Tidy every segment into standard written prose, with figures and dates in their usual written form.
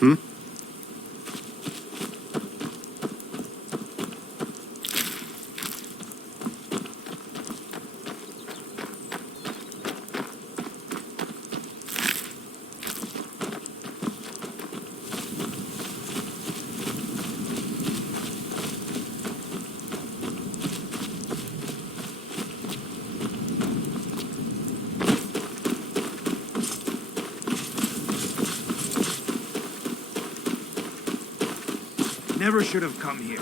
Hmm? Never should have come here.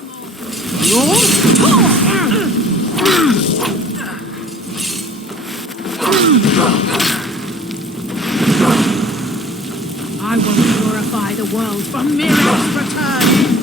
I will purify the world from Mirac's return.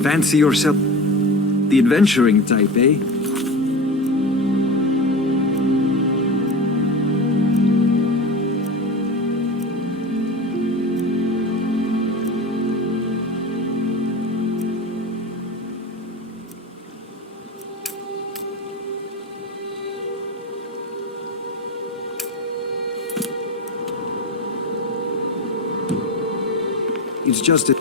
Fancy yourself the adventuring type, eh? It's just a...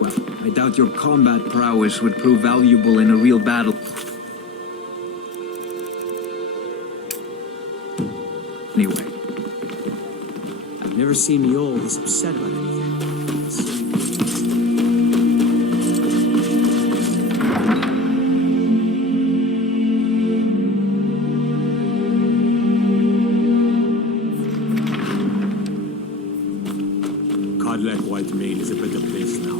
Well, I doubt your combat prowess would prove valuable in a real battle. Anyway. I've never seen Mjol this upset about anything. White Maid is a better place now.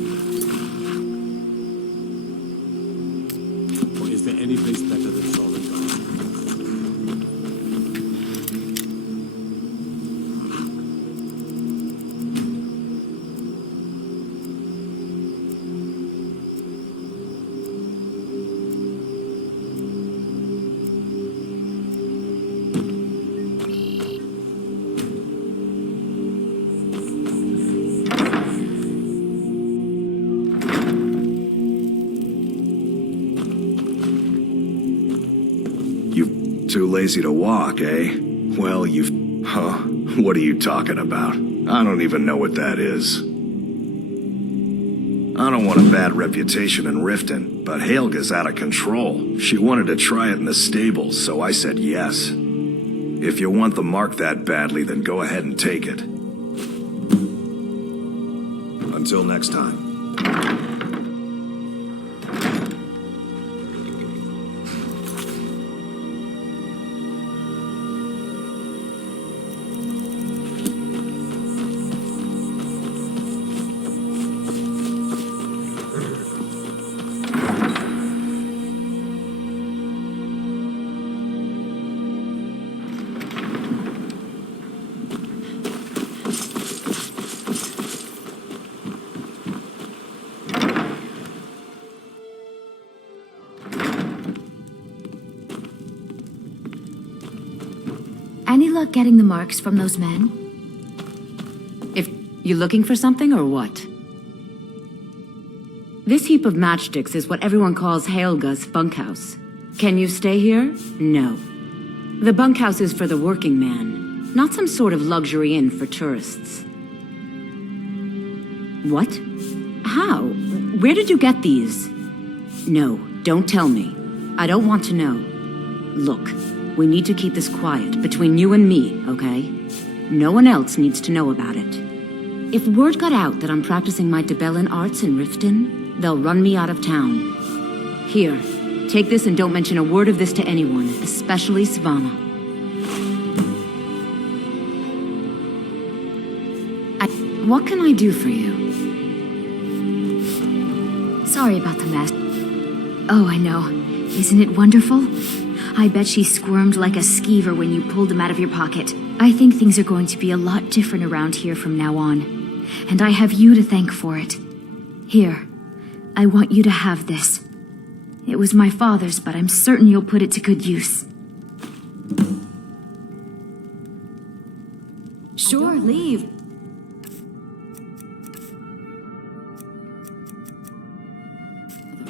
any place better than Solomon. Too lazy to walk, eh? Well, you've... Huh? What are you talking about? I don't even know what that is. I don't want a bad reputation in Riften, but Helga's out of control. She wanted to try it in the stables, so I said yes. If you want the mark that badly, then go ahead and take it. Until next time. Any luck getting the marks from those men? If you looking for something or what? This heap of matchsticks is what everyone calls Helga's bunkhouse. Can you stay here? No. The bunkhouse is for the working man, not some sort of luxury inn for tourists. What? How? Where did you get these? No, don't tell me. I don't want to know. Look. We need to keep this quiet, between you and me, okay? No one else needs to know about it. If word got out that I'm practicing my Debellan arts in Riften, they'll run me out of town. Here, take this and don't mention a word of this to anyone, especially Svanna. What can I do for you? Sorry about the mess. Oh, I know. Isn't it wonderful? I bet she squirmed like a skeever when you pulled them out of your pocket. I think things are going to be a lot different around here from now on. And I have you to thank for it. Here, I want you to have this. It was my father's, but I'm certain you'll put it to good use. Sure, leave.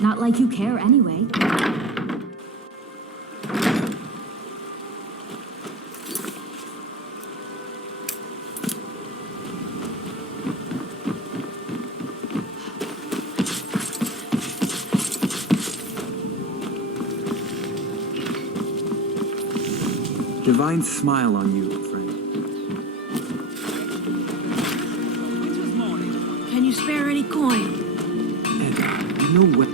Not like you care anyway. Divine smile on you, friend. Can you spare any coin? Ed, you know what...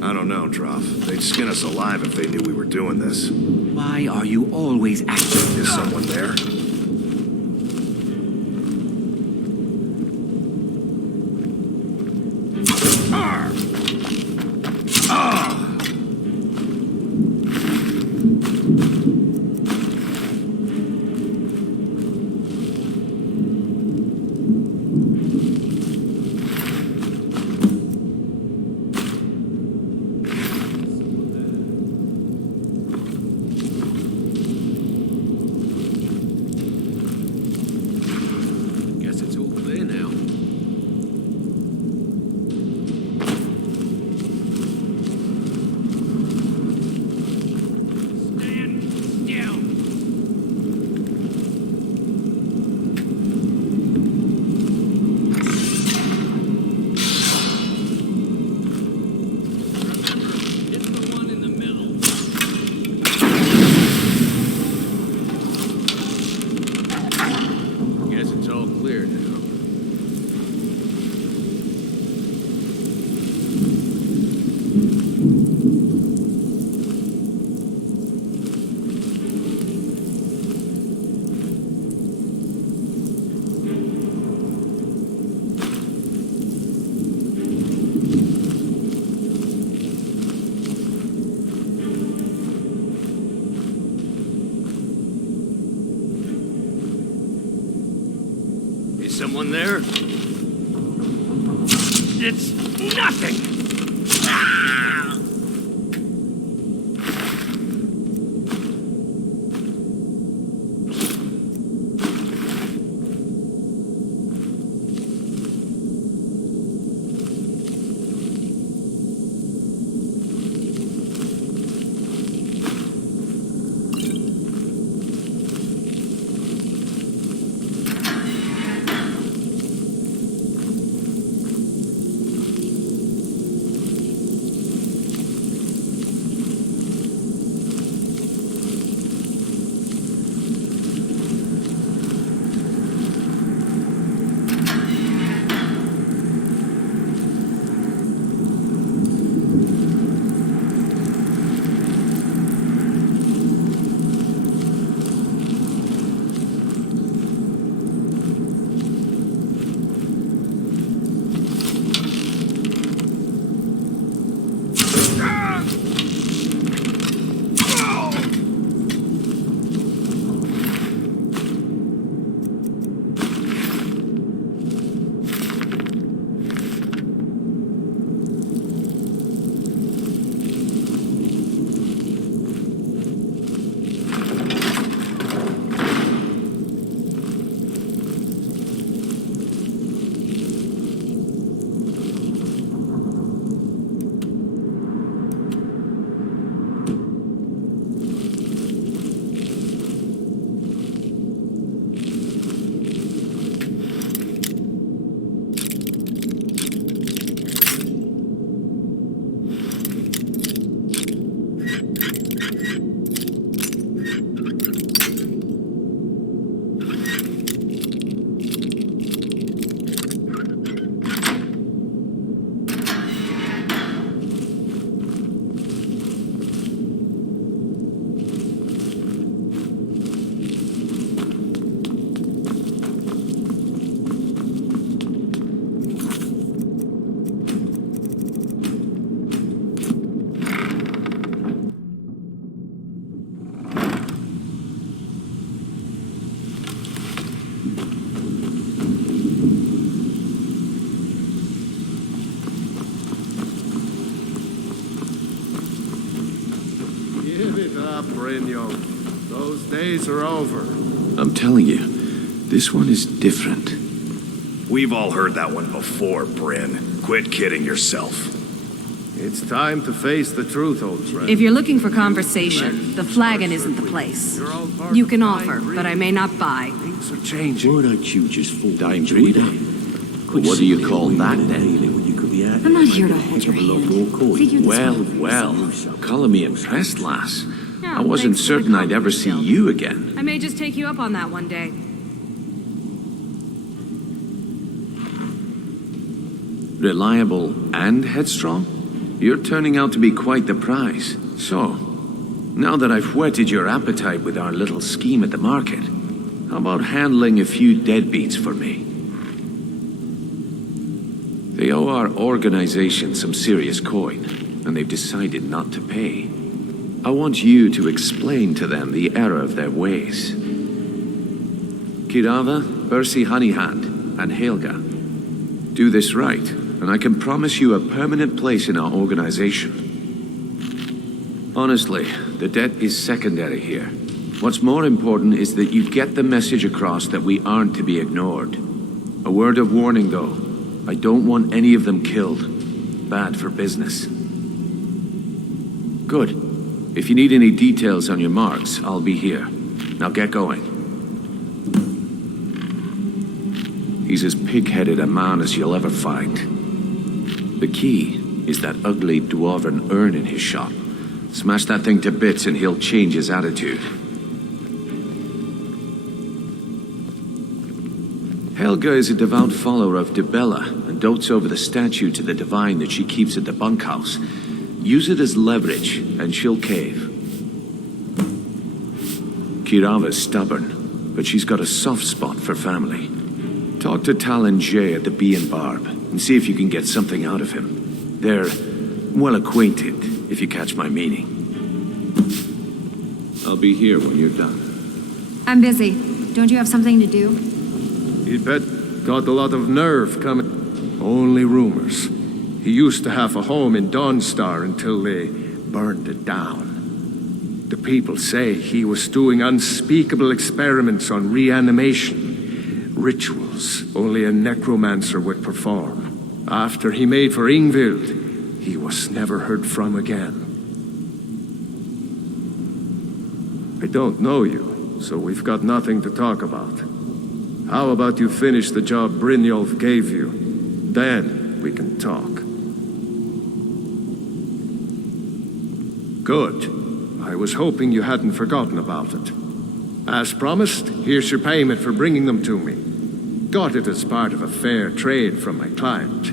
I don't know, Droff. They'd skin us alive if they knew we were doing this. Why are you always acting? Is someone there? Someone there? It's nothing! Those days are over. I'm telling you, this one is different. We've all heard that one before, Bryn. Quit kidding yourself. It's time to face the truth, old friend. If you're looking for conversation, the flagon isn't the place. You can offer, but I may not buy. Things are changing. Why don't you just fall down breathing? What do you call that then? I'm not here to hold your hand. Figure this Well, calling me impressed, lass. Yeah, I wasn't thanks for the certain I'd ever see compliment, you again. I may just take you up on that one day. Reliable and headstrong? You're turning out to be quite the prize. So, now that I've whetted your appetite with our little scheme at the market, how about handling a few deadbeats for me? They owe our organization some serious coin, and they've decided not to pay. I want you to explain to them the error of their ways. Kirava, Ursi Honeyhand, and Helga. Do this right, and I can promise you a permanent place in our organization. Honestly, the debt is secondary here. What's more important is that you get the message across that we aren't to be ignored. A word of warning, though. I don't want any of them killed. Bad for business. Good. If you need any details on your marks, I'll be here. Now get going. He's as pig-headed a man as you'll ever find. The key is that ugly dwarven urn in his shop. Smash that thing to bits and he'll change his attitude. Helga is a devout follower of Dibella and dotes over the statue to the divine that she keeps at the bunkhouse. Use it as leverage, and she'll cave. Kirava's stubborn, but she's got a soft spot for family. Talk to Talon Jay at the Bee and Barb, and see if you can get something out of him. They're well acquainted, if you catch my meaning. I'll be here when you're done. I'm busy. Don't you have something to do? You'd bet got a lot of nerve coming. Only rumors. He used to have a home in Dawnstar until they burned it down. The people say he was doing unspeakable experiments on reanimation, rituals only a necromancer would perform. After he made for Ingvild, he was never heard from again. I don't know you, so we've got nothing to talk about. How about you finish the job Brynjolf gave you? Then we can talk. Good. I was hoping you hadn't forgotten about it. As promised, here's your payment for bringing them to me. Got it as part of a fair trade from my client.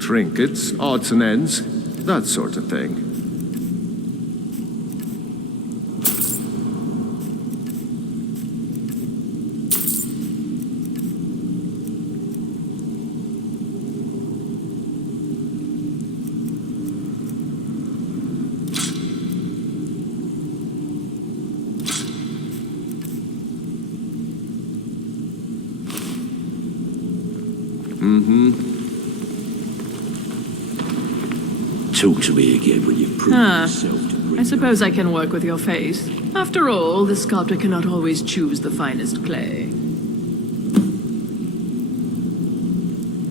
Trinkets, odds and ends, that sort of thing. Talk to me again when you've proven yourself to bring. I suppose I can work with your face. After all, the sculptor cannot always choose the finest clay.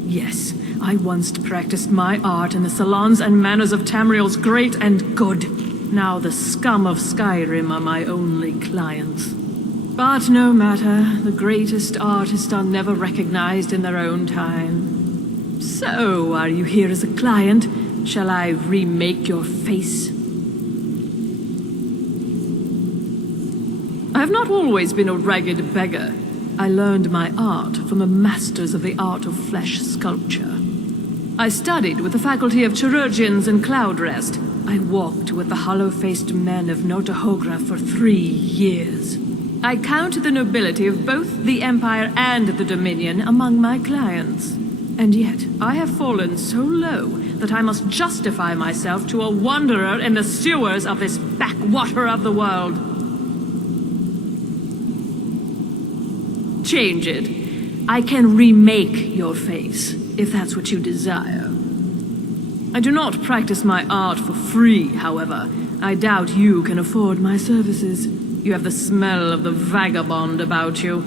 Yes, I once practiced my art in the salons and manners of Tamriel's great and good. Now the scum of Skyrim are my only clients. But no matter, the greatest artists are never recognized in their own time. So, are you here as a client? Shall I remake your face? I have not always been a ragged beggar. I learned my art from the masters of the art of flesh sculpture. I studied with the faculty of chirurgeons and Cloudrest. I walked with the hollow-faced men of Notahogra for 3 years. I counted the nobility of both the Empire and the Dominion among my clients. And yet, I have fallen so low that I must justify myself to a wanderer in the sewers of this backwater of the world. Change it. I can remake your face, if that's what you desire. I do not practice my art for free, however. I doubt you can afford my services. You have the smell of the vagabond about you.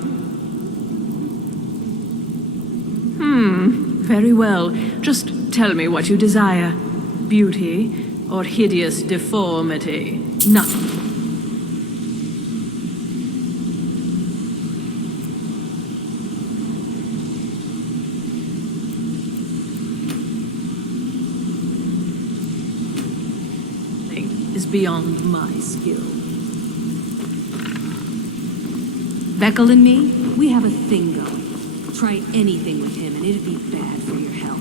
Very well. Just tell me what you desire. Beauty or hideous deformity? Nothing. Is beyond my skill. Beckel and me, we have a thing going. Try anything with him and it'd be bad for your health.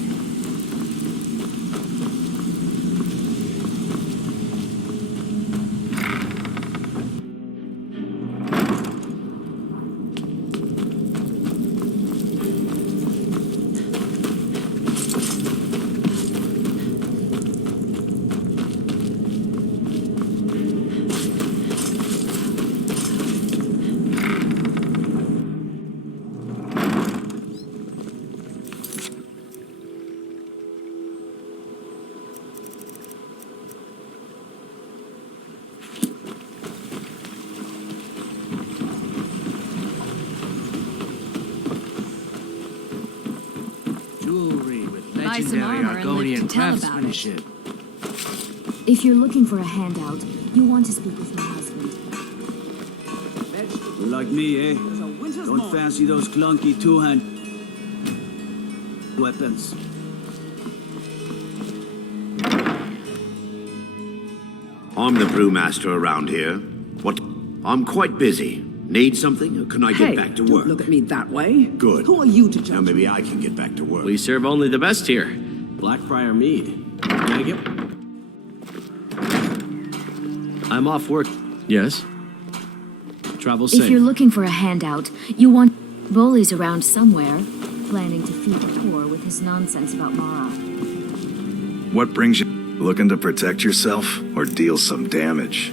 Legendary Argonian craftsmanship. If you're looking for a handout, you want to speak with my husband. You're like me, eh? Don't fancy those clunky two-hand weapons. I'm the brewmaster around here. What? I'm quite busy. Need something, or can I get back to work? Don't look at me that way. Good. Who are you to judge? Now maybe I can get back to work. We serve only the best here. Blackfriar mead. Can I get... I'm off work. Yes? Travel safe. If you're looking for a handout, you want... Bully's around somewhere, planning to feed the poor with his nonsense about Mara. What brings you? Looking to protect yourself or deal some damage?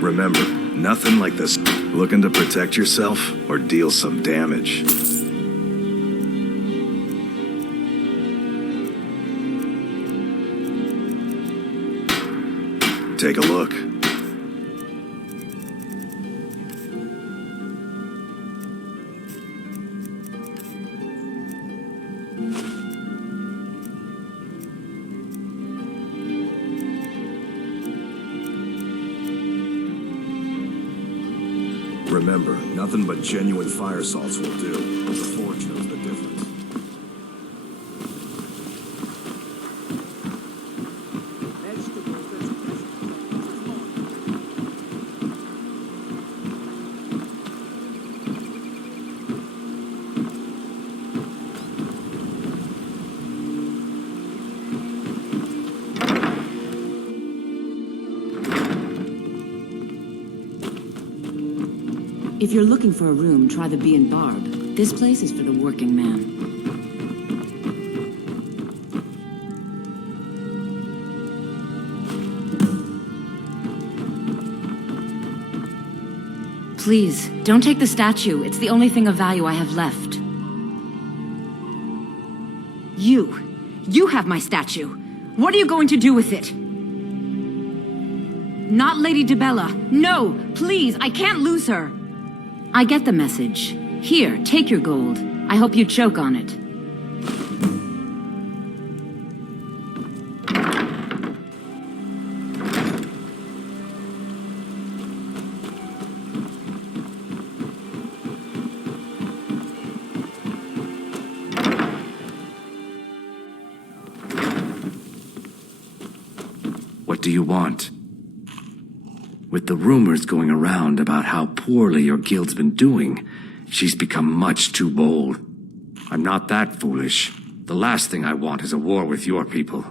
Remember, nothing like this. Looking to protect yourself or deal some damage? Take a look. Remember, nothing but genuine fire salts will do. The Forge knows the difference. If you're looking for a room, try the Bee and Barb. This place is for the working man. Please, don't take the statue. It's the only thing of value I have left. You have my statue. What are you going to do with it? Not Lady DeBella. No, please, I can't lose her. I get the message. Here, take your gold. I hope you choke on it. What do you want? With the rumors going around about how poorly your guild's been doing, she's become much too bold. I'm not that foolish. The last thing I want is a war with your people.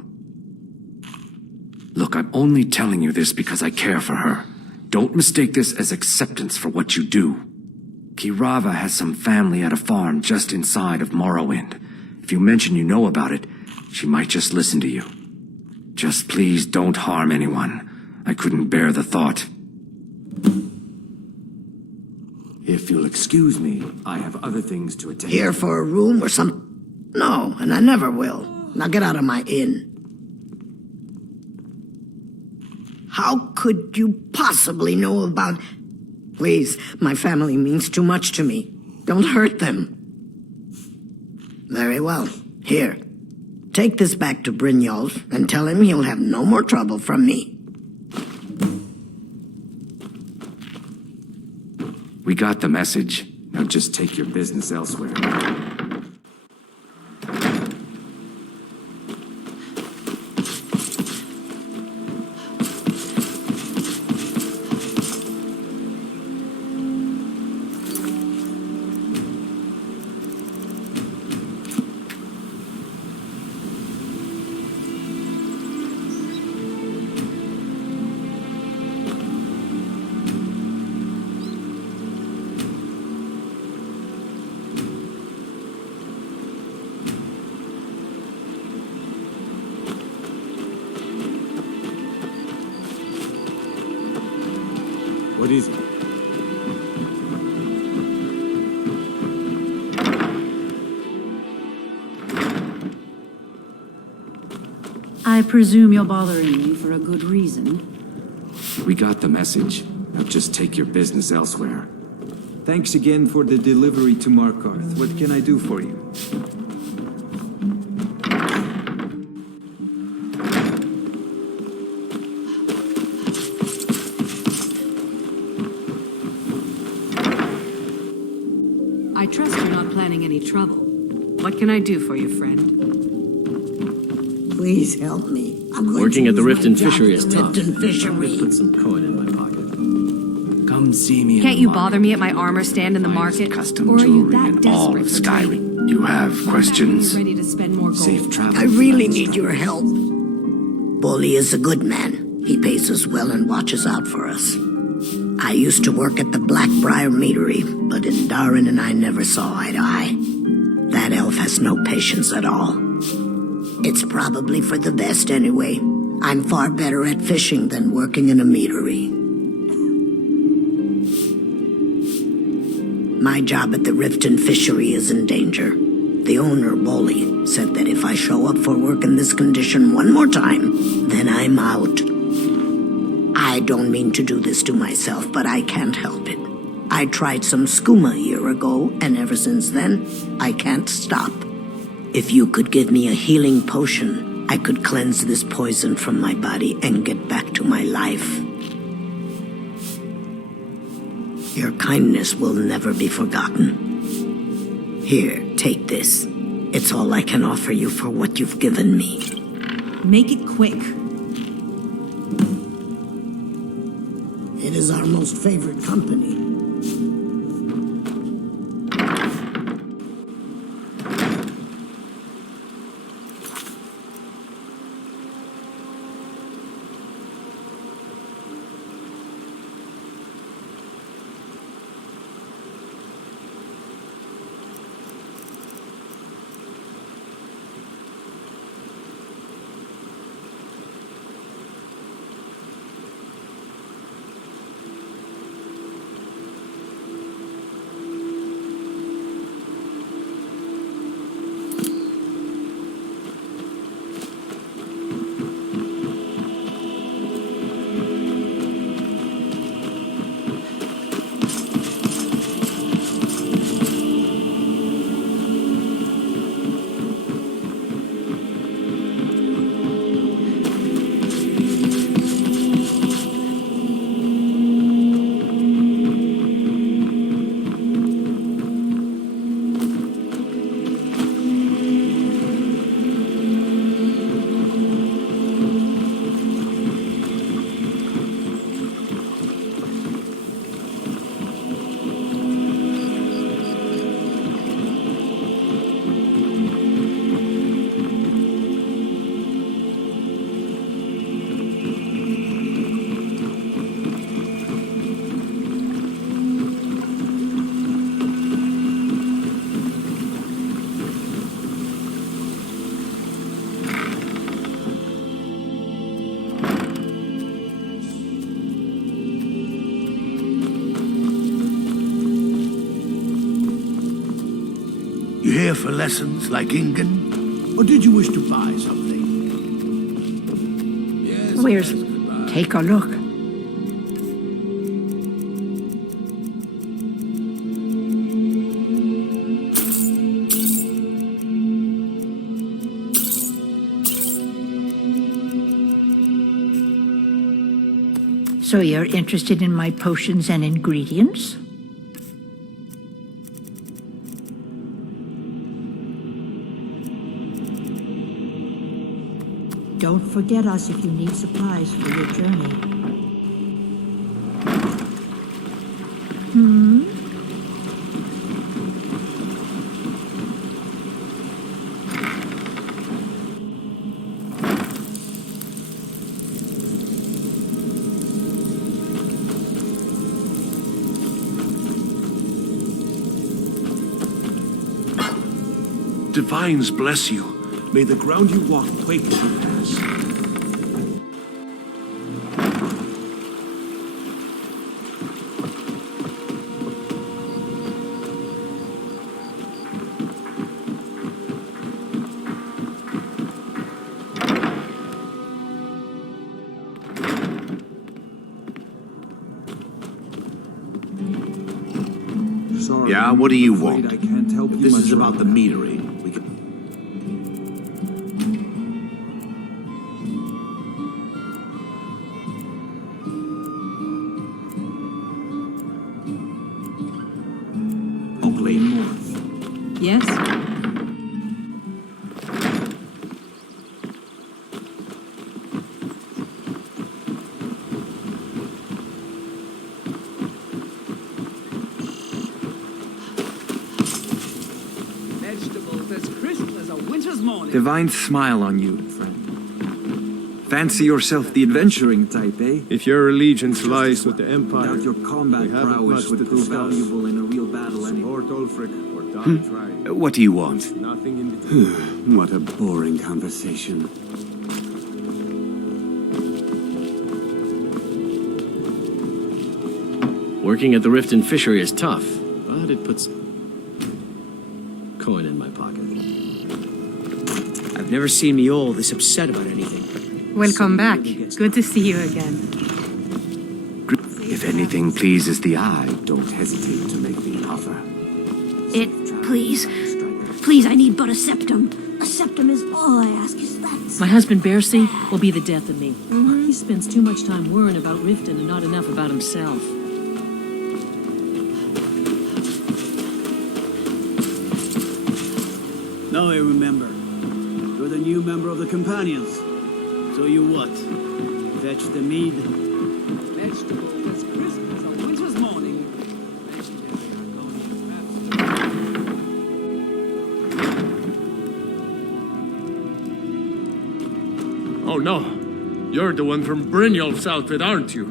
Look, I'm only telling you this because I care for her. Don't mistake this as acceptance for what you do. Kirava has some family at a farm just inside of Morrowind. If you mention you know about it, she might just listen to you. Just please don't harm anyone. I couldn't bear the thought. If you'll excuse me, I have other things to attend. Here for a room or some... No, and I never will. Now get out of my inn. How could you possibly know about... Please, my family means too much to me. Don't hurt them. Very well. Here. Take this back to Brynjolf and tell him he'll have no more trouble from me. We got the message. Now just take your business elsewhere. What is it? I presume you're bothering me for a good reason. We got the message. Now just take your business elsewhere. Thanks again for the delivery to Markarth. What can I do for you? I trust you're not planning any trouble. What can I do for you, friend? Please help me. I'm going Working to at the lose Riften my job Fishery at is the tough. Riften Fishery. Put some coin in my pocket. Come see me. Can't you bother me at my armor stand in the market? Custom Or are you jewelry that in all of desperate for Skyrim. You have questions? ready to spend more gold? Safe travel. I really need your help. Bully is a good man. He pays us well and watches out for us. I used to work at the Blackbriar Meadery, but in Darin and I never saw eye to eye. That elf has no patience at all. It's probably for the best anyway. I'm far better at fishing than working in a meadery. My job at the Riften fishery is in danger. The owner, Bolly, said that if I show up for work in this condition one more time, then I'm out. I don't mean to do this to myself, but I can't help it. I tried some skooma a year ago, and ever since then, I can't stop. If you could give me a healing potion, I could cleanse this poison from my body and get back to my life. Your kindness will never be forgotten. Here, take this. It's all I can offer you for what you've given me. Make it quick. It is our most favorite company. You here for lessons like Ingen? Or did you wish to buy something? Yes. Where's... Take a look. So you're interested in my potions and ingredients? Don't forget us if you need supplies for your journey. Divines bless you. May the ground you walk quake as you pass. Sorry, Yeah, what do you I'm afraid want? I can't help If you this much is about the longer. metering, we can... Oakley North. Yes? Vegetables as crisp as a winter's morning. Divine smile on you, friend. Fancy yourself the adventuring type, eh? If your allegiance lies with the Empire, Doubt your combat we haven't prowess much would to prove discuss. valuable in a real battle anyway. Support Ulfric or die trying. What do you want? Nothing in between. What a boring conversation. Working at the Riften fishery is tough, but it Puts coin in my pocket. I've never seen me all this upset about anything. Welcome back. Good to see you again. If anything pleases the eye, don't hesitate to make me an offer. Please. Please, I need but a septum. A septum is all I ask, is that? My husband, Bercy, will be the death of me. He spends too much time worrying about Riften and not enough about himself. Now I remember. You're the new member of the Companions. So you what? Fetch the mead? Vegetable as crisp as a winter's morning. Oh no! You're the one from Brynjolf's outfit, aren't you?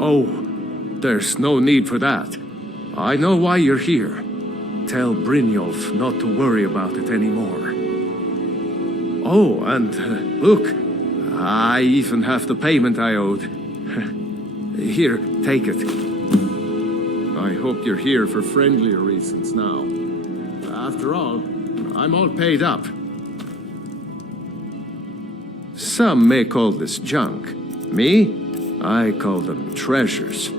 Oh, there's no need for that. I know why you're here. Tell Brynjolf not to worry about it anymore. Oh, and look, I even have the payment I owed. Here, take it. I hope you're here for friendlier reasons now. After all, I'm all paid up. Some may call this junk. Me? I call them treasures.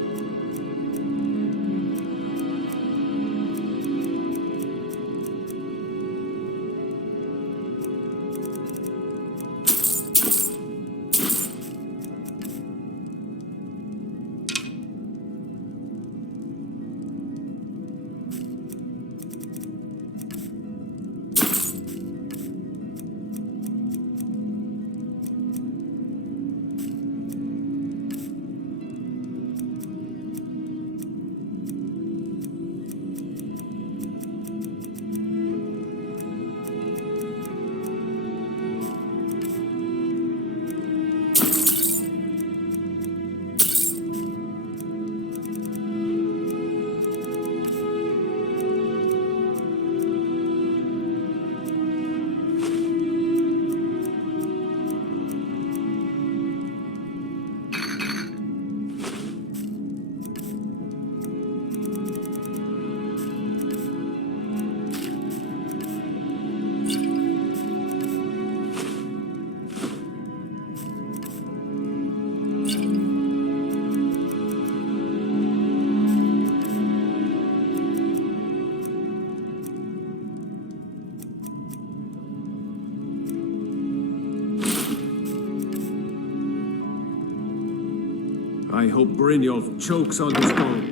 I hope Brynjolf chokes on his bone.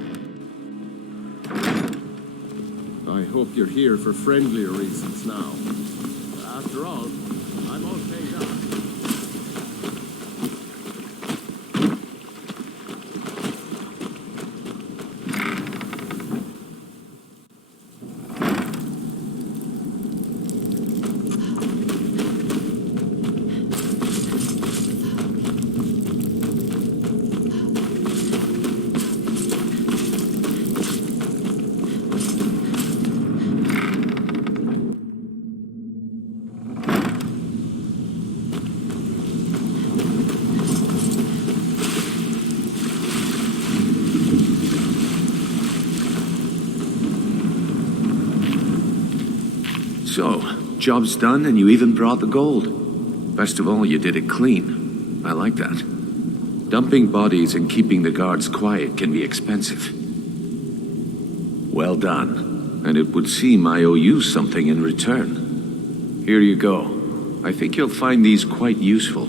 I hope you're here for friendlier reasons now. After all, I'm all paid up. So, job's done and you even brought the gold. Best of all, you did it clean. I like that. Dumping bodies and keeping the guards quiet can be expensive. Well done. And it would seem I owe you something in return. Here you go. I think you'll find these quite useful.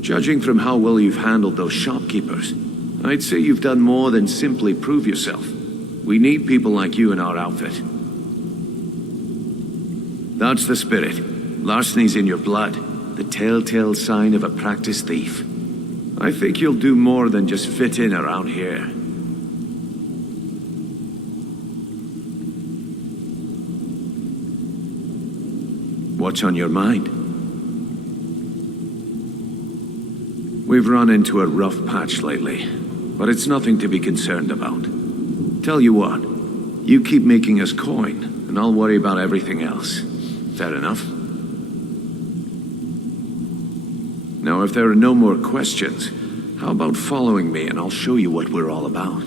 Judging from how well you've handled those shopkeepers, I'd say you've done more than simply prove yourself. We need people like you in our outfit. That's the spirit. Larceny's in your blood, the telltale sign of a practiced thief. I think you'll do more than just fit in around here. What's on your mind? We've run into a rough patch lately, but it's nothing to be concerned about. Tell you what, You keep making us coin, and I'll worry about everything else. Fair enough? Now, if there are no more questions, how about following me and I'll show you what we're all about?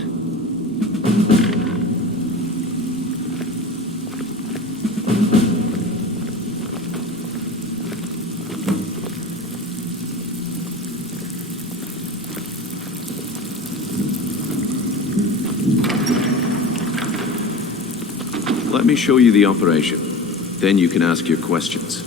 Let me show you the operation. Then you can ask your questions.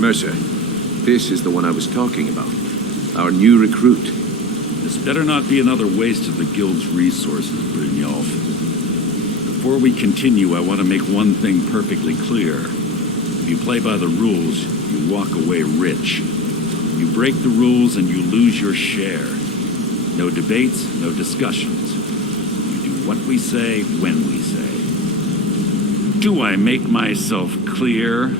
Mercer, this is the one I was talking about. Our new recruit. This better not be another waste of the Guild's resources, Brynjolf. Before we continue, I want to make one thing perfectly clear. If you play by the rules, you walk away rich. You break the rules and you lose your share. No debates, no discussions. You do what we say, when we say. Do I make myself clear?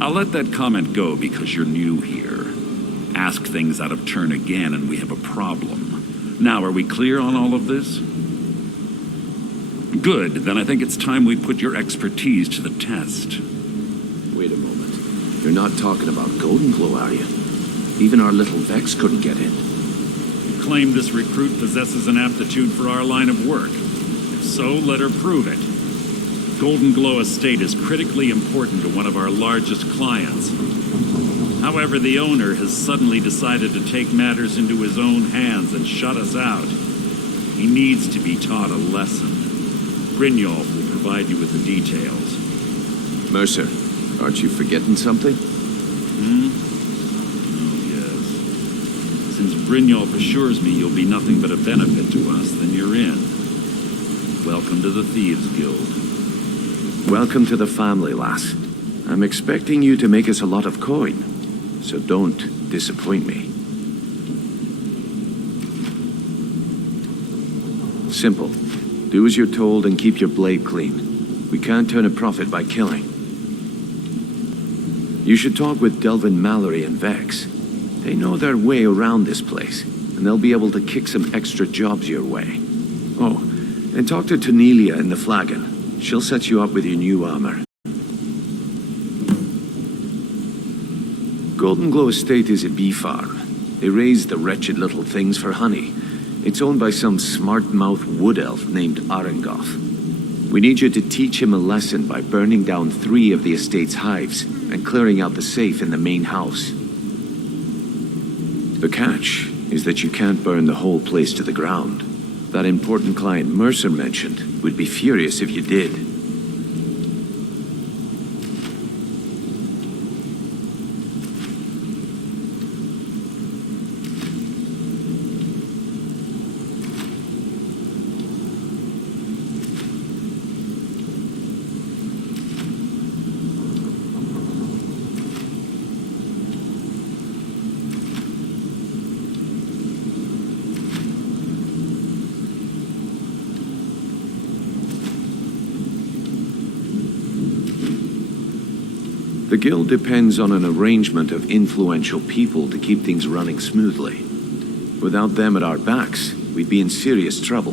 I'll let that comment go because you're new here. Ask things out of turn again and we have a problem. Now, are we clear on all of this? Good, then I think it's time we put your expertise to the test. Wait a moment. You're not talking about Golden Glow, are you? Even our little Vex couldn't get in. You claim this recruit possesses an aptitude for our line of work. If so, let her prove it. Golden Glow Estate is critically important to one of our largest clients. However, the owner has suddenly decided to take matters into his own hands and shut us out. He needs to be taught a lesson. Brynjolf will provide you with the details. Mercer, aren't you forgetting something? Oh, yes. Since Brynjolf assures me you'll be nothing but a benefit to us, then you're in. Welcome to the Thieves Guild. Welcome to the family, lass. I'm expecting you to make us a lot of coin, so don't disappoint me. Simple. Do as you're told and keep your blade clean. We can't turn a profit by killing. You should talk with Delvin Mallory and Vex. They know their way around this place, and they'll be able to kick some extra jobs your way. Oh, and talk to Tanelia in the Flagon. She'll set you up with your new armor. Golden Glow Estate is a bee farm. They raise the wretched little things for honey. It's owned by some smart-mouthed wood elf named Arengoth. We need you to teach him a lesson by burning down 3 of the estate's hives and clearing out the safe in the main house. The catch is that you can't burn the whole place to the ground. That important client Mercer mentioned would be furious if you did. The guild depends on an arrangement of influential people to keep things running smoothly. Without them at our backs, we'd be in serious trouble.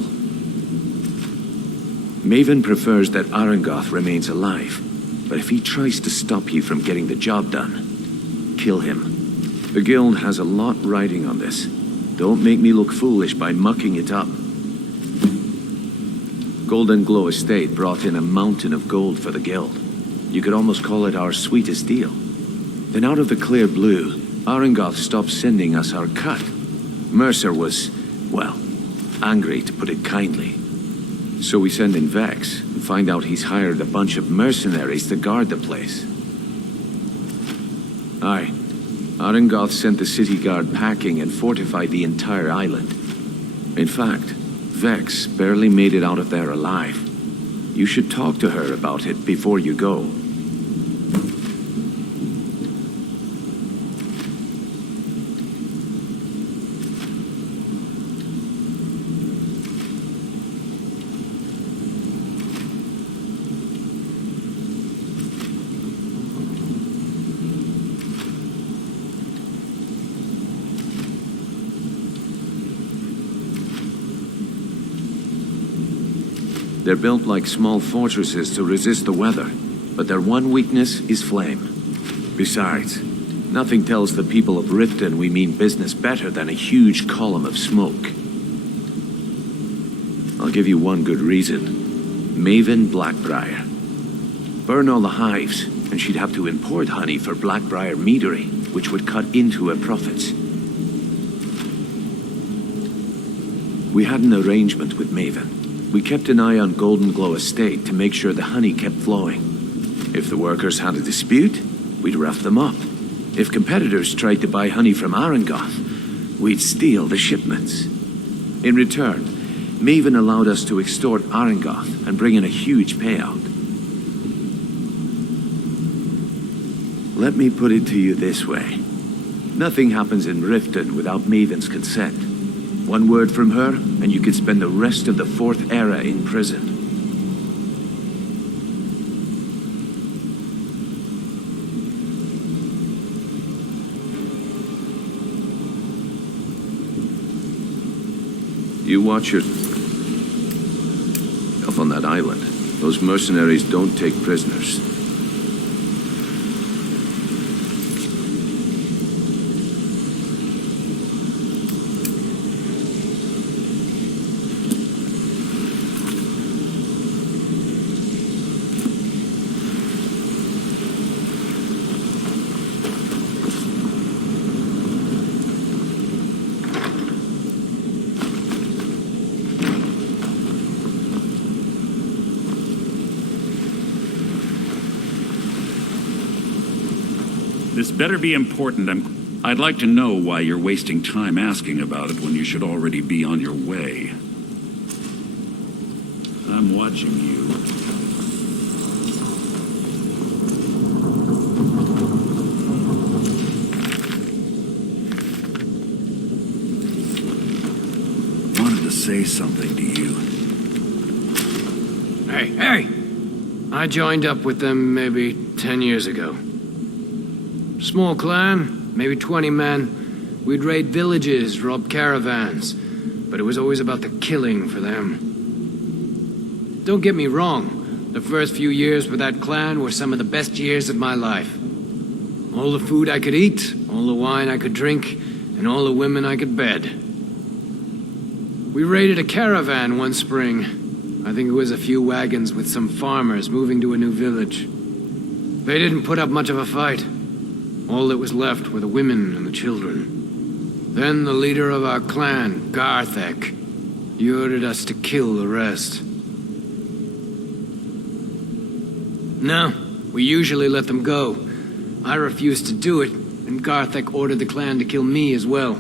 Maven prefers that Arangoth remains alive, but if he tries to stop you from getting the job done, kill him. The Guild has a lot riding on this. Don't make me look foolish by mucking it up. Golden Glow Estate brought in a mountain of gold for the Guild. You could almost call it our sweetest deal. Then out of the clear blue, Arangoth stopped sending us our cut. Mercer was, well, angry to put it kindly. So we send in Vex and find out he's hired a bunch of mercenaries to guard the place. Aye. Arangoth sent the city guard packing and fortified the entire island. In fact, Vex barely made it out of there alive. You should talk to her about it before you go. They're built like small fortresses to resist the weather, but their one weakness is flame. Besides, nothing tells the people of Riften we mean business better than a huge column of smoke. I'll give you one good reason. Maven Blackbriar. Burn all the hives, and she'd have to import honey for Blackbriar meadery, which would cut into her profits. We had an arrangement with Maven. We kept an eye on Golden Glow Estate to make sure the honey kept flowing. If the workers had a dispute, we'd rough them up. If competitors tried to buy honey from Arangoth, we'd steal the shipments. In return, Maven allowed us to extort Arangoth and bring in a huge payout. Let me put it to you this way. Nothing happens in Riften without Maven's consent. One word from her, and you could spend the rest of the Fourth Era in prison. You watch yourself on that island. Those mercenaries don't take prisoners. This better be important. I'd like to know why you're wasting time asking about it when you should already be on your way. I'm watching you. Wanted to say something to you. Hey! I joined up with them maybe 10 years ago. Small clan, maybe 20 men. We'd raid villages, rob caravans, but it was always about the killing for them. Don't get me wrong, the first few years with that clan were some of the best years of my life. All the food I could eat, all the wine I could drink, and all the women I could bed. We raided a caravan one spring. I think it was a few wagons with some farmers moving to a new village. They didn't put up much of a fight. All that was left were the women and the children. Then the leader of our clan, Garthek, he ordered us to kill the rest. No, we usually let them go. I refused to do it, and Garthek ordered the clan to kill me as well.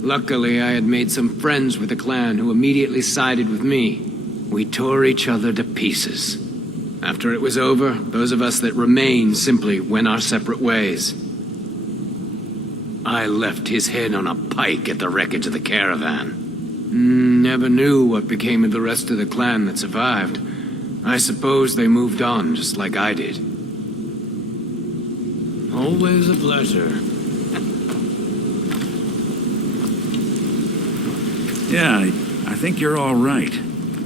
Luckily, I had made some friends with the clan who immediately sided with me. We tore each other to pieces. After it was over, those of us that remained simply went our separate ways. I left his head on a pike at the wreckage of the caravan. Never knew what became of the rest of the clan that survived. I suppose they moved on, just like I did. Always a pleasure. Yeah, I think you're all right.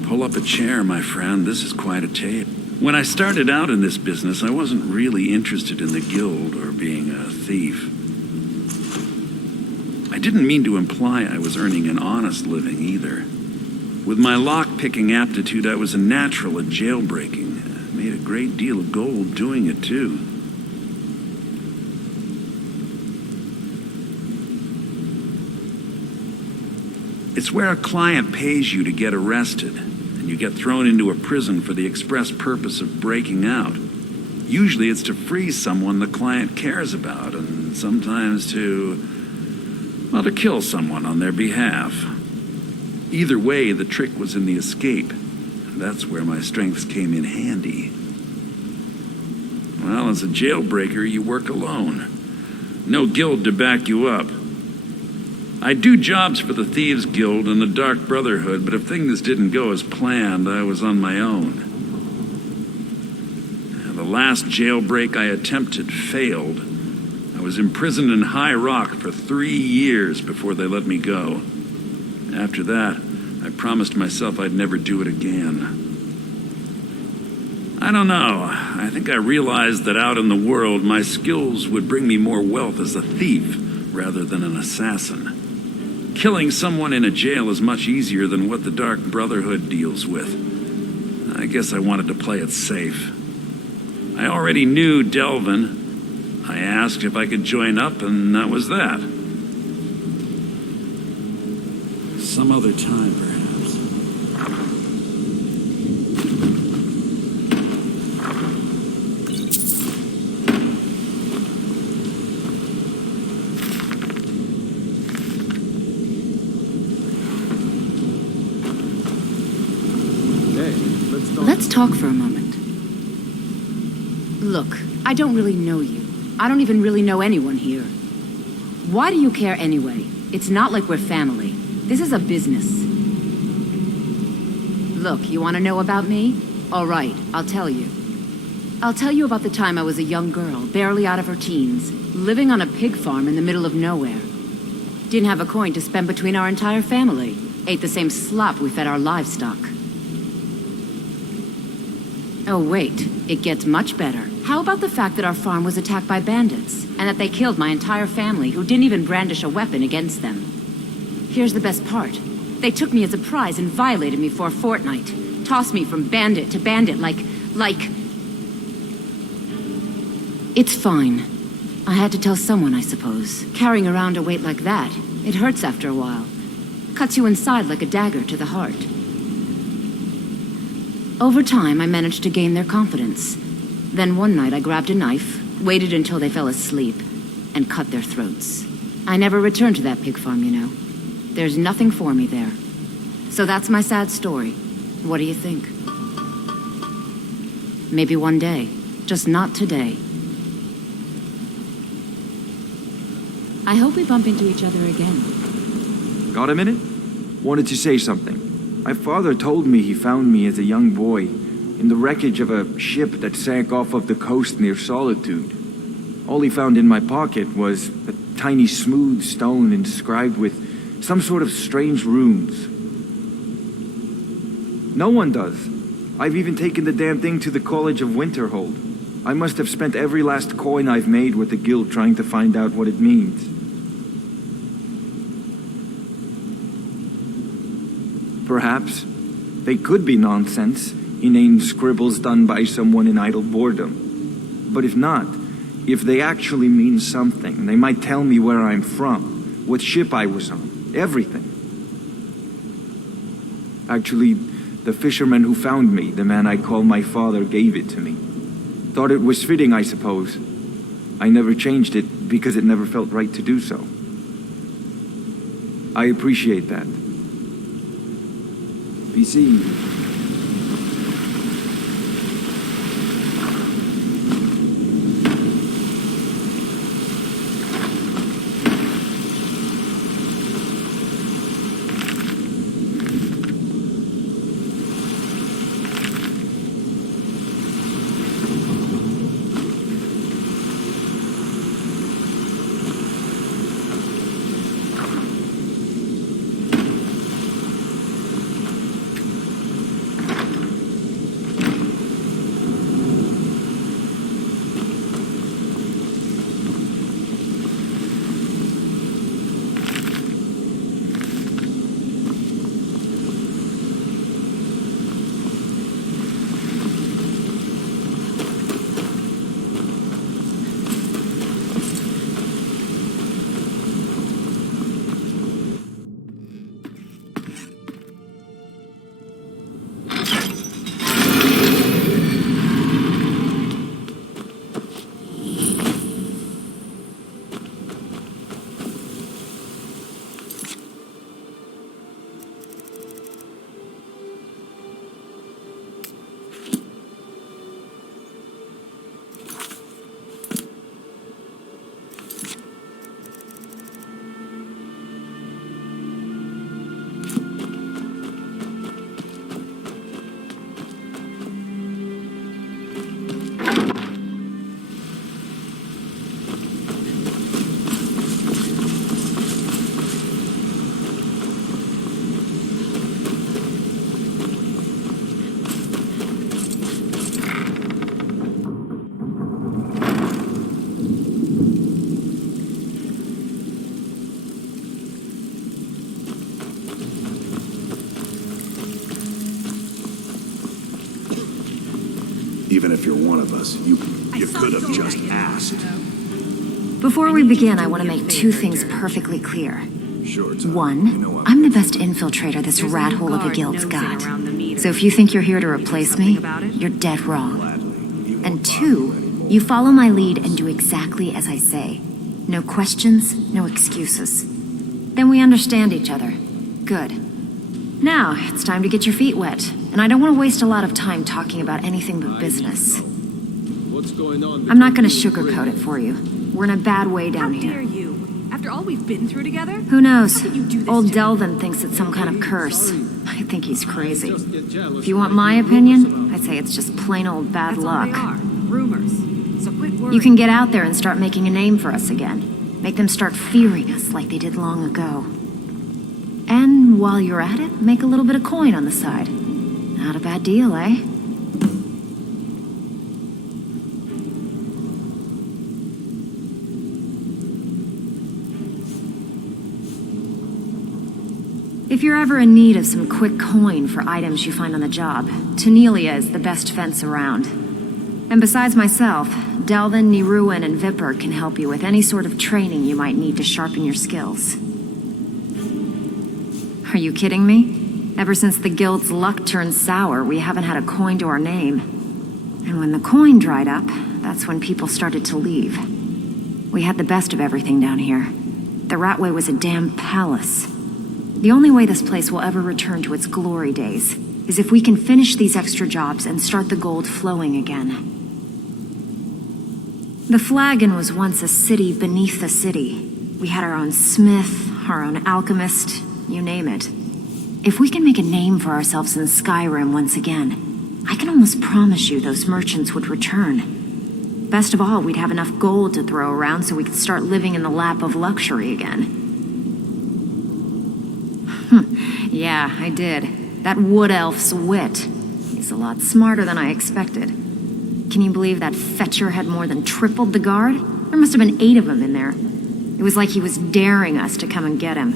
Pull up a chair, my friend. This is quite a tale. When I started out in this business, I wasn't really interested in the guild or being a thief. I didn't mean to imply I was earning an honest living either. With my lock-picking aptitude, I was a natural at jailbreaking. I made a great deal of gold doing it, too. It's where a client pays you to get arrested, and you get thrown into a prison for the express purpose of breaking out. Usually it's to free someone the client cares about, and sometimes to kill someone on their behalf. Either way, the trick was in the escape, and that's where my strengths came in handy. Well, as a jailbreaker, you work alone. No guild to back you up. I do jobs for the Thieves Guild and the Dark Brotherhood, but if things didn't go as planned, I was on my own. The last jailbreak I attempted failed. I was imprisoned in High Rock for 3 years before they let me go. After that, I promised myself I'd never do it again. I don't know. I think I realized that out in the world, my skills would bring me more wealth as a thief rather than an assassin. Killing someone in a jail is much easier than what the Dark Brotherhood deals with. I guess I wanted to play it safe. I already knew Delvin. I asked if I could join up, and that was that. Some other time, perhaps. Let's talk for a moment. Look, I don't really know you. I don't even really know anyone here. Why do you care anyway? It's not like we're family. This is a business. Look, you want to know about me? All right, I'll tell you. I'll tell you about the time I was a young girl, barely out of her teens, living on a pig farm in the middle of nowhere. Didn't have a coin to spend between our entire family. Ate the same slop we fed our livestock. Oh, wait. It gets much better. How about the fact that our farm was attacked by bandits, and that they killed my entire family, who didn't even brandish a weapon against them? Here's the best part. They took me as a prize and violated me for a fortnight. Tossed me from bandit to bandit like... It's fine. I had to tell someone, I suppose. Carrying around a weight like that, it hurts after a while. Cuts you inside like a dagger to the heart. Over time, I managed to gain their confidence. Then one night I grabbed a knife, waited until they fell asleep, and cut their throats. I never returned to that pig farm, you know. There's nothing for me there. So that's my sad story. What do you think? Maybe one day. Just not today. I hope we bump into each other again. Got a minute? Wanted to say something. My father told me he found me as a young boy in the wreckage of a ship that sank off of the coast near Solitude. All he found in my pocket was a tiny smooth stone inscribed with some sort of strange runes. No one does. I've even taken the damn thing to the College of Winterhold. I must have spent every last coin I've made with the guild trying to find out what it means. Perhaps they could be nonsense, inane scribbles done by someone in idle boredom. But if not, if they actually mean something, they might tell me where I'm from, what ship I was on, everything. Actually, the fisherman who found me, the man I call my father, gave it to me. Thought it was fitting, I suppose. I never changed it because it never felt right to do so. I appreciate that. Be seeing you. Even if you're one of us, you could have just asked. Before we begin, I want to make two things perfectly clear. One, I'm the best infiltrator this rat hole of a guild's got. So if you think you're here to replace me, you're dead wrong. And two, you follow my lead and do exactly as I say. No questions, no excuses. Then we understand each other. Good. Now, it's time to get your feet wet. And I don't want to waste a lot of time talking about anything but business. What's going on? I'm not going to sugarcoat it for you. We're in a bad way down here. How dare you? After all we've been through together? Who knows? How could you do this Old to me? Delvin thinks it's some kind of curse. I think he's crazy. If you want my opinion, I'd say it's just plain old bad luck. All they are. Rumors. So quit worrying. You can get out there and start making a name for us again. Make them start fearing us like they did long ago. And while you're at it, make a little bit of coin on the side. Not a bad deal, eh? If you're ever in need of some quick coin for items you find on the job, Tanelia is the best fence around. And besides myself, Delvin, Niruin, and Vipper can help you with any sort of training you might need to sharpen your skills. Are you kidding me? Ever since the guild's luck turned sour, we haven't had a coin to our name. And when the coin dried up, that's when people started to leave. We had the best of everything down here. The Ratway was a damn palace. The only way this place will ever return to its glory days is if we can finish these extra jobs and start the gold flowing again. The Flagon was once a city beneath the city. We had our own smith, our own alchemist, you name it. If we can make a name for ourselves in Skyrim once again, I can almost promise you those merchants would return. Best of all, we'd have enough gold to throw around so we could start living in the lap of luxury again. Yeah, I did. That wood elf's wit. He's a lot smarter than I expected. Can you believe that fetcher had more than tripled the guard? There must have been 8 of them in there. It was like he was daring us to come and get him.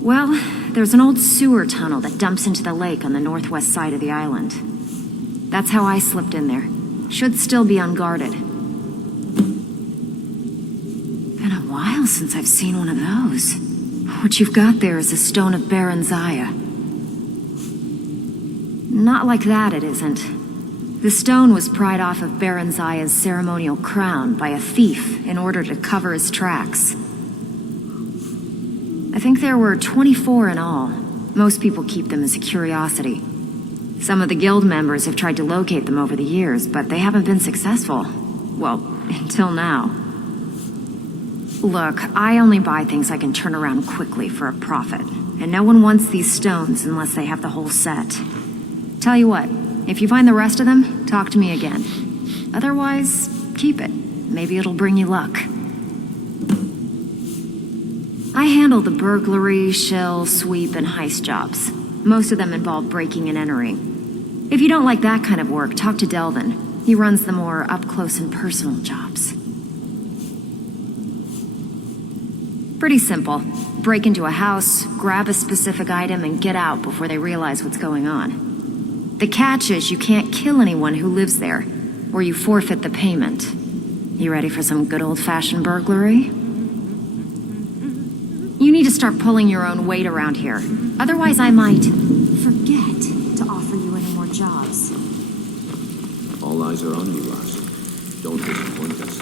Well, there's an old sewer tunnel that dumps into the lake on the northwest side of the island. That's how I slipped in there. Should still be unguarded. Been a while since I've seen one of those. What you've got there is a stone of Baron Zaya. Not like that, it isn't. The stone was pried off of Baron Zaya's ceremonial crown by a thief in order to cover his tracks. I think there were 24 in all. Most people keep them as a curiosity. Some of the guild members have tried to locate them over the years, but they haven't been successful. Well, until now. Look, I only buy things I can turn around quickly for a profit, and no one wants these stones unless they have the whole set. Tell you what, if you find the rest of them, talk to me again. Otherwise, keep it. Maybe it'll bring you luck. I handle the burglary, shill, sweep, and heist jobs. Most of them involve breaking and entering. If you don't like that kind of work, talk to Delvin. He runs the more up-close and personal jobs. Pretty simple. Break into a house, grab a specific item, and get out before they realize what's going on. The catch is you can't kill anyone who lives there, or you forfeit the payment. You ready for some good old-fashioned burglary? You need to start pulling your own weight around here. Otherwise, I might forget to offer you any more jobs. All eyes are on you, Lars. Don't disappoint us.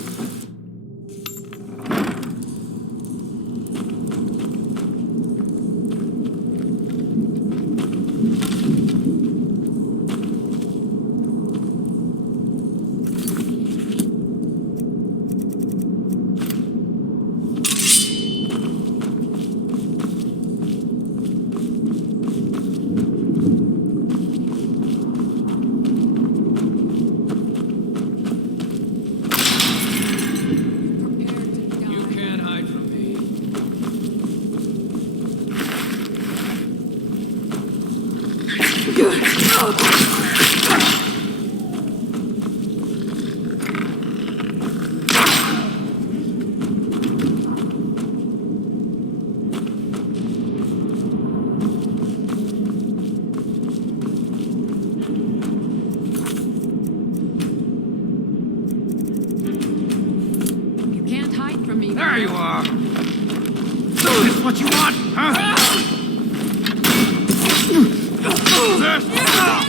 me. There you are. This what you want, huh?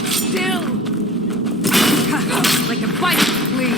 Still! Like a bite of flea.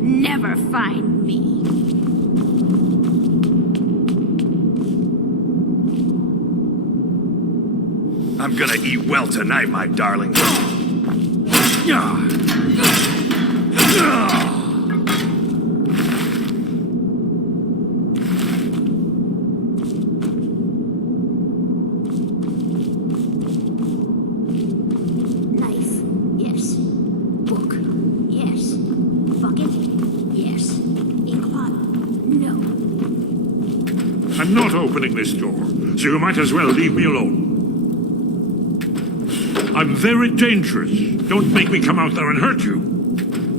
Never find me. I'm gonna eat well tonight, my darling. Knife, yes. Book, yes. Bucket, yes. Inkpot, no. I'm not opening this door, so you might as well leave me alone. I'm very dangerous. Don't make me come out there and hurt you.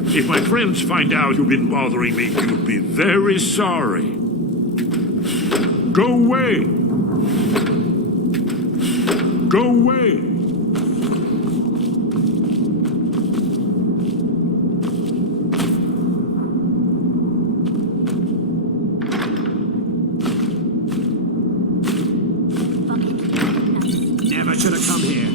If my friends find out you've been bothering me, you'll be very sorry. Go away. Go away. Never should have come here.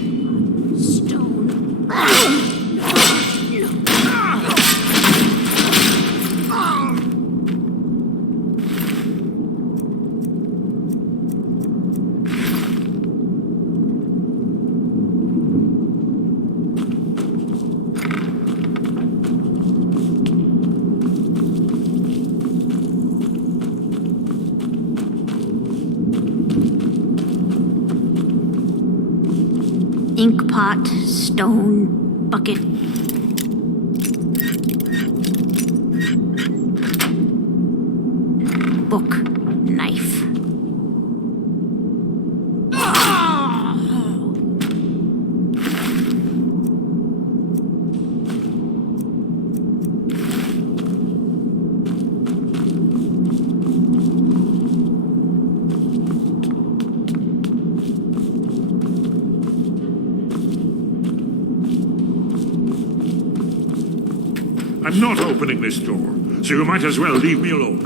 Inkpot, stone, bucket. Book, knife. I'm not opening this door, so you might as well leave me alone.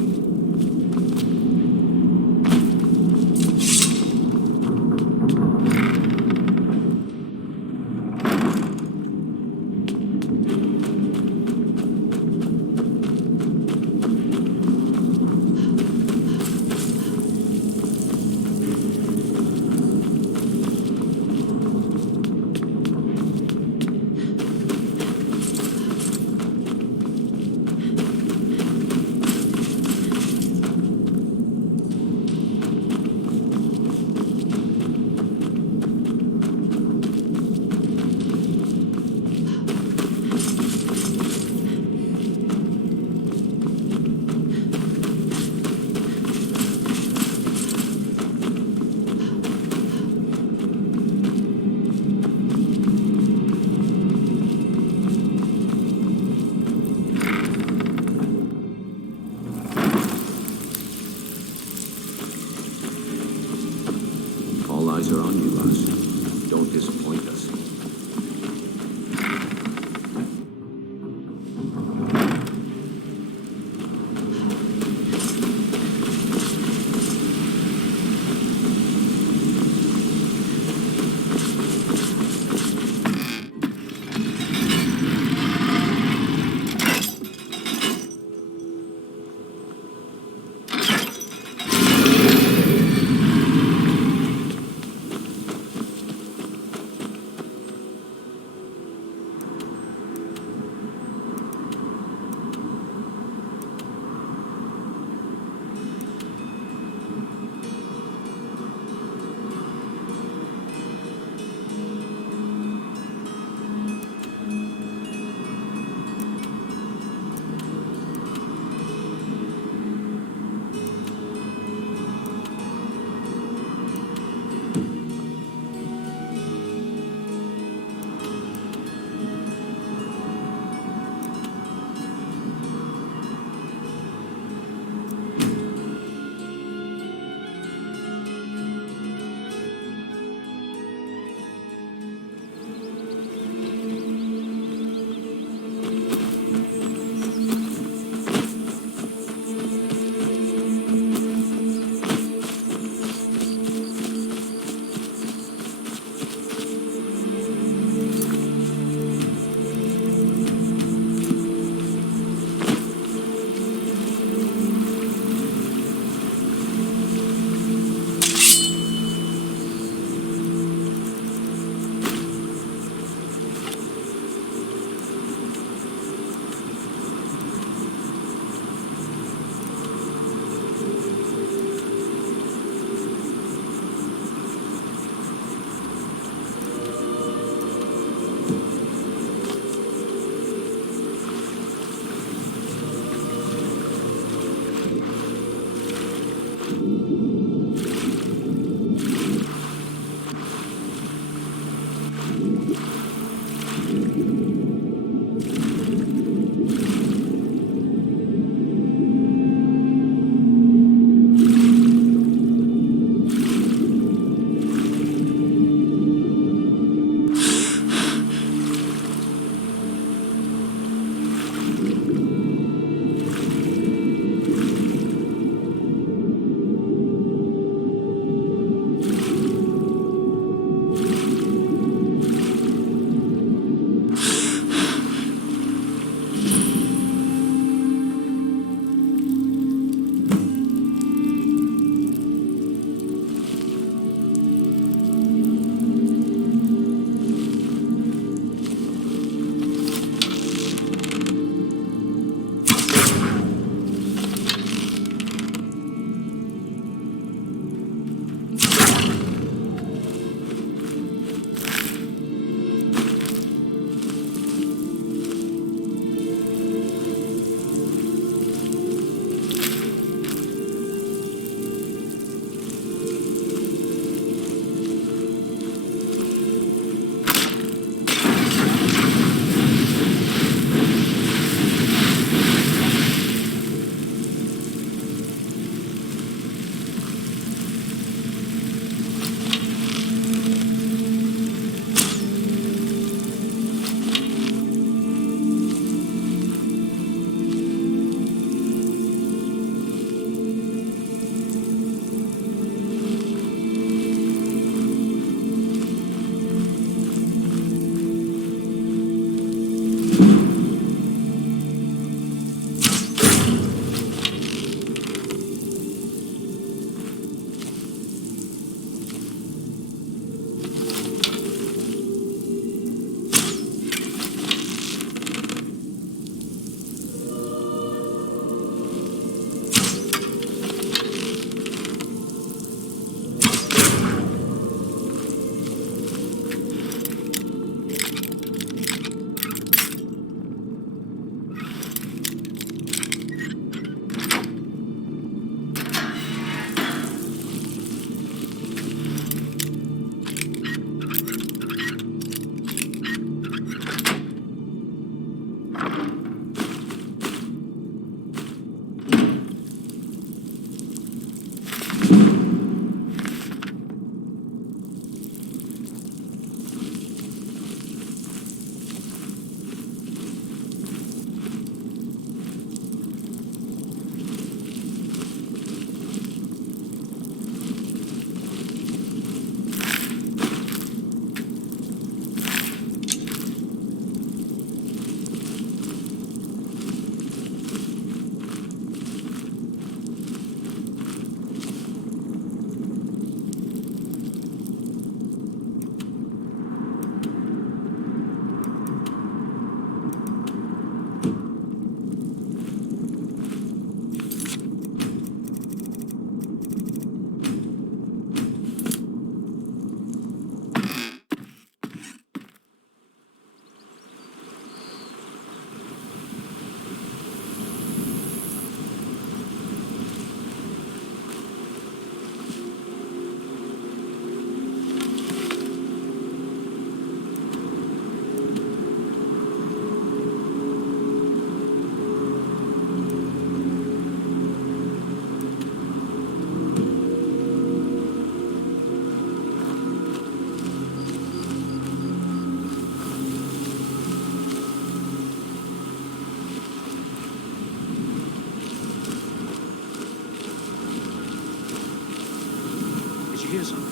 hear something.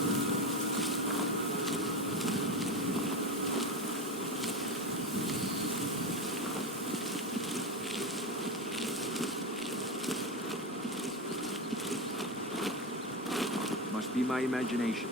Must be my imagination.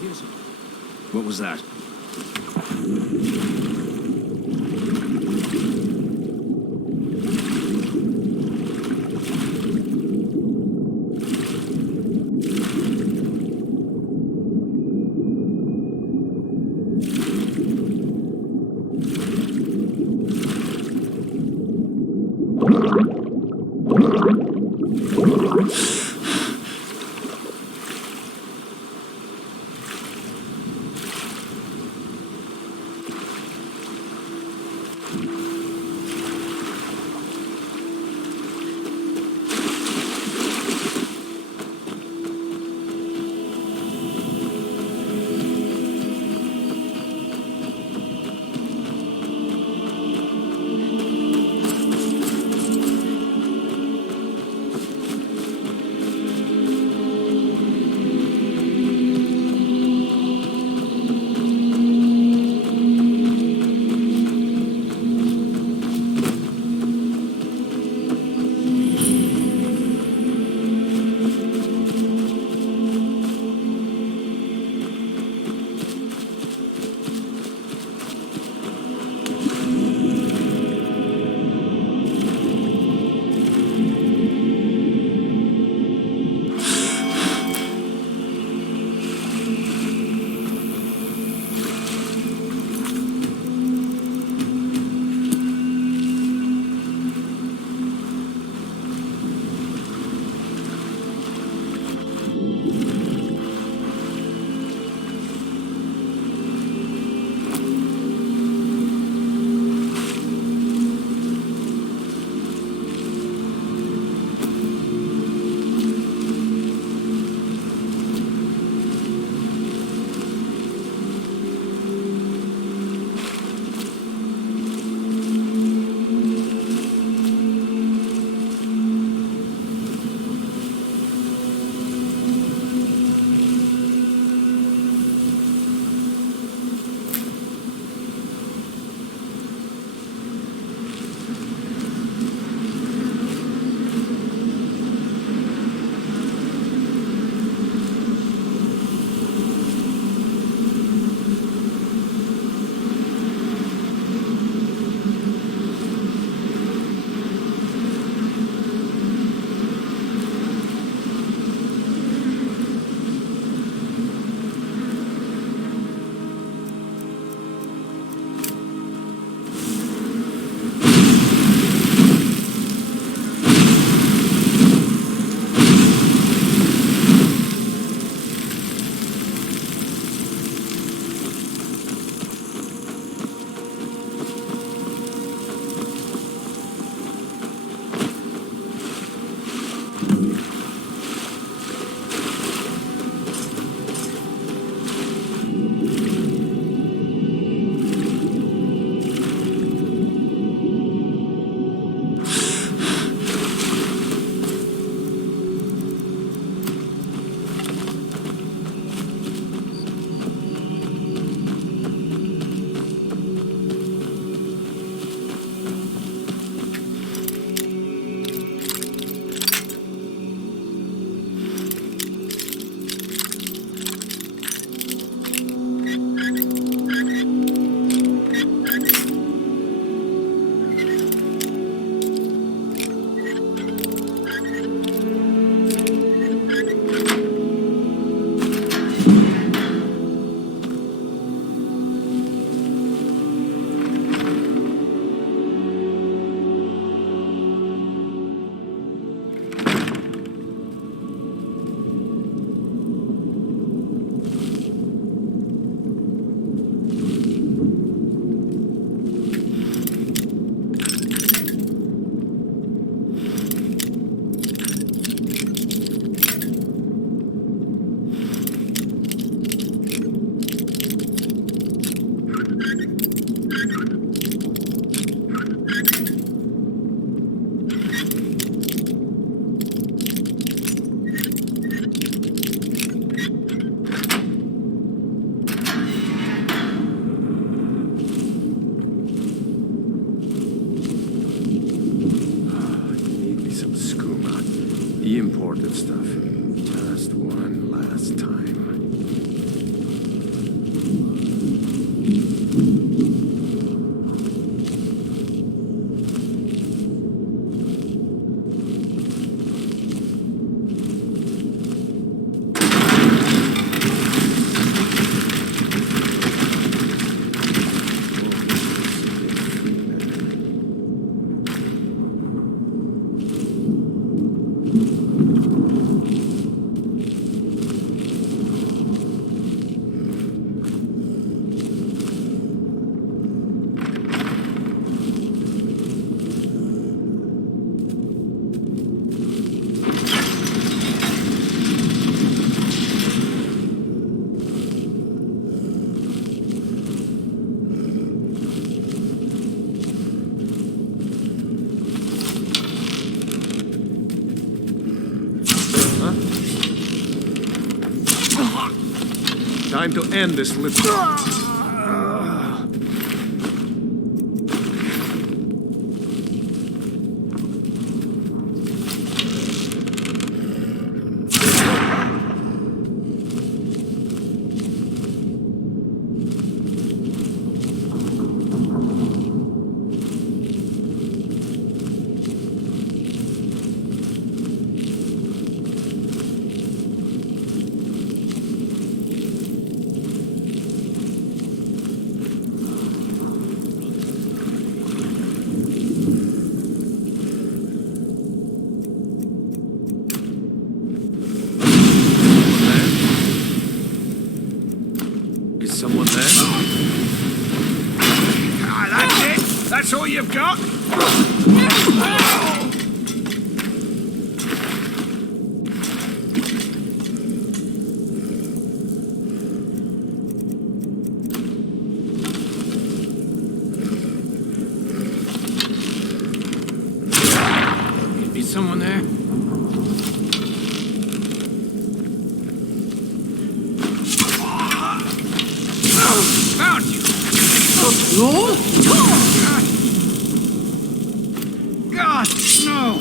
you hear something? What was that? The imported stuff. Just one last time. Time to end this little... Someone there? Ah, that's it? That's all you've got? Maybe someone there? Found you! God, no!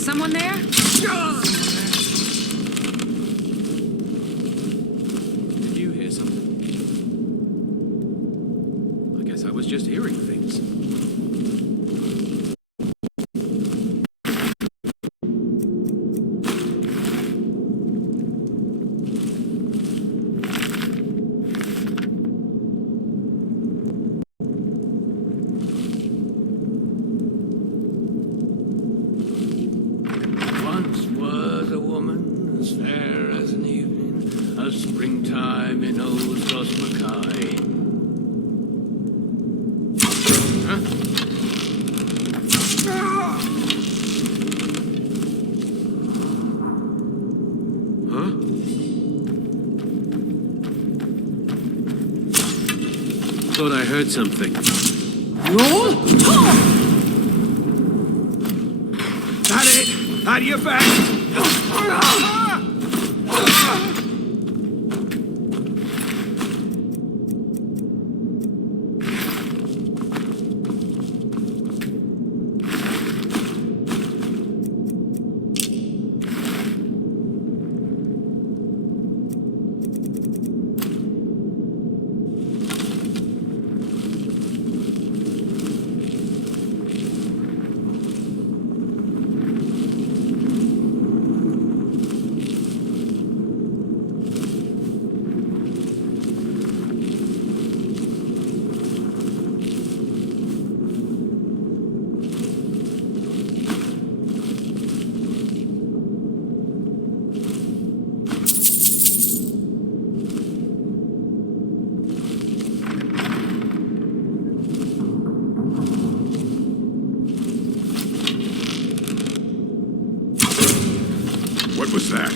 Is someone there? Did you hear something? I guess I was just hearing things. Once was a woman as fair as an evening, a springtime in old Rosmakai. Huh? Thought I heard something. Got it! On your back! What was that?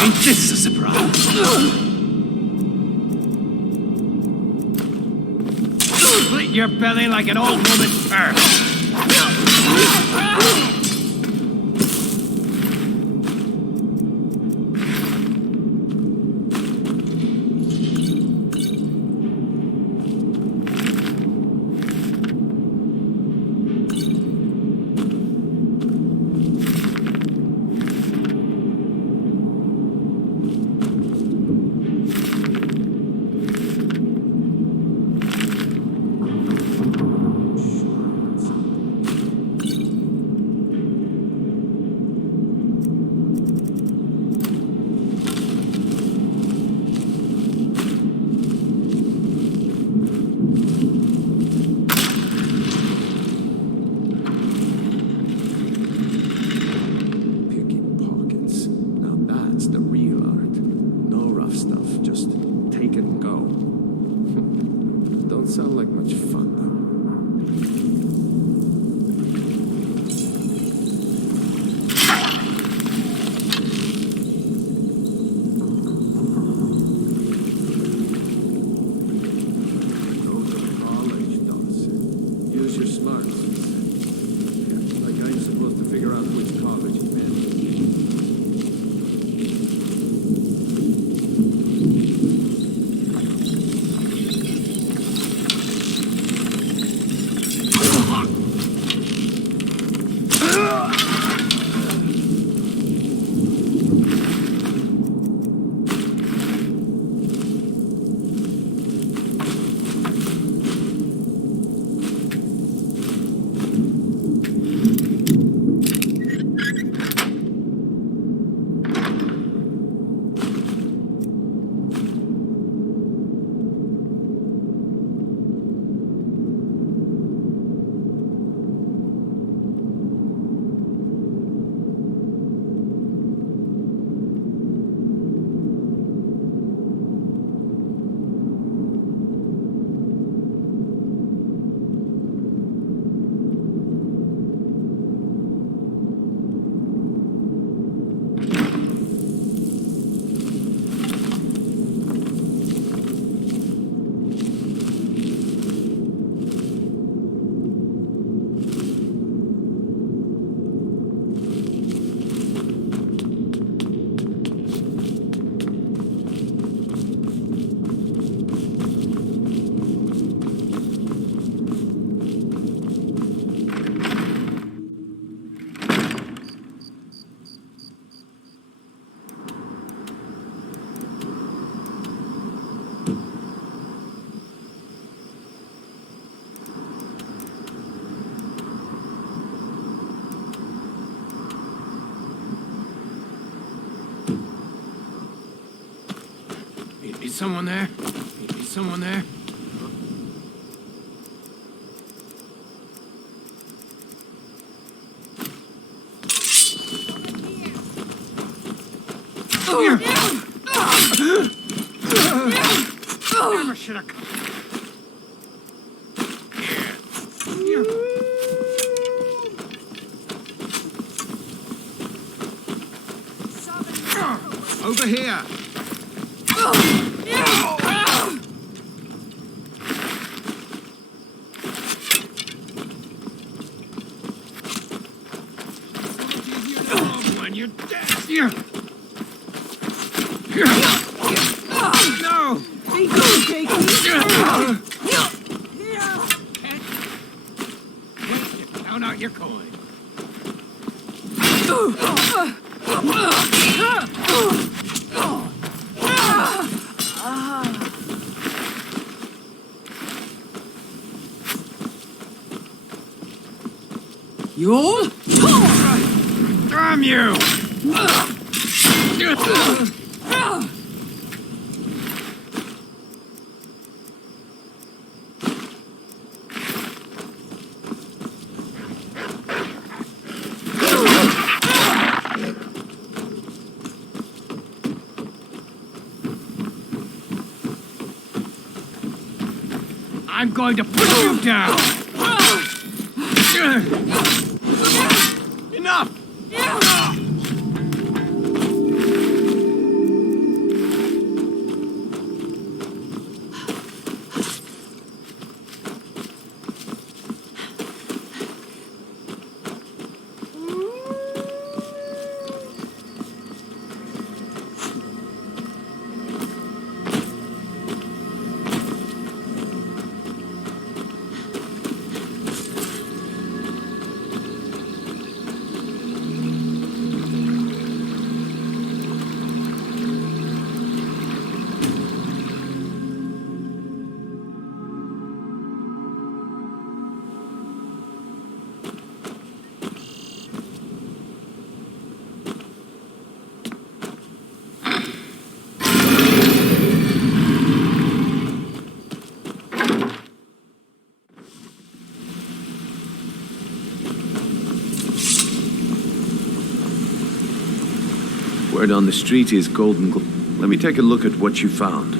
Ain't this a surprise? Split your belly like an old woman's purse. apology, man. Is someone there? Is someone there? Never should have come. Over here! When you're dead. Here. No! Count out your coin. You all? Damn you! I'm going to put you down! Enough! Word on the street is Golden Glow. Let me take a look at what you found.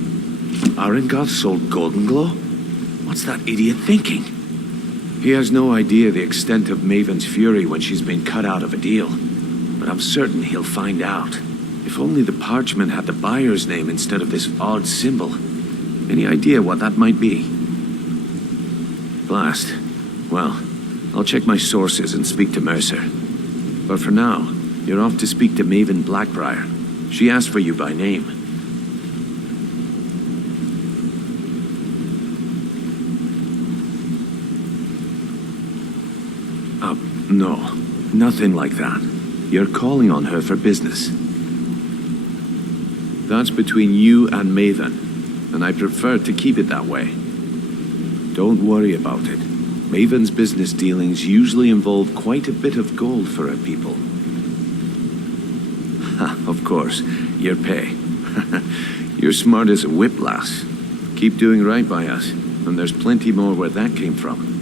Arengoth sold Golden Glow? What's that idiot thinking? He has no idea the extent of Maven's fury when she's been cut out of a deal. But I'm certain he'll find out. If only the parchment had the buyer's name instead of this odd symbol. Any idea what that might be? Blast. Well, I'll check my sources and speak to Mercer. But for now, you're off to speak to Maven Blackbriar. She asked for you by name. No. Nothing like that. You're calling on her for business. That's between you and Maven, and I prefer to keep it that way. Don't worry about it. Maven's business dealings usually involve quite a bit of gold for her people. Of course, your pay. You're smart as a whip, lass. Keep doing right by us, and there's plenty more where that came from.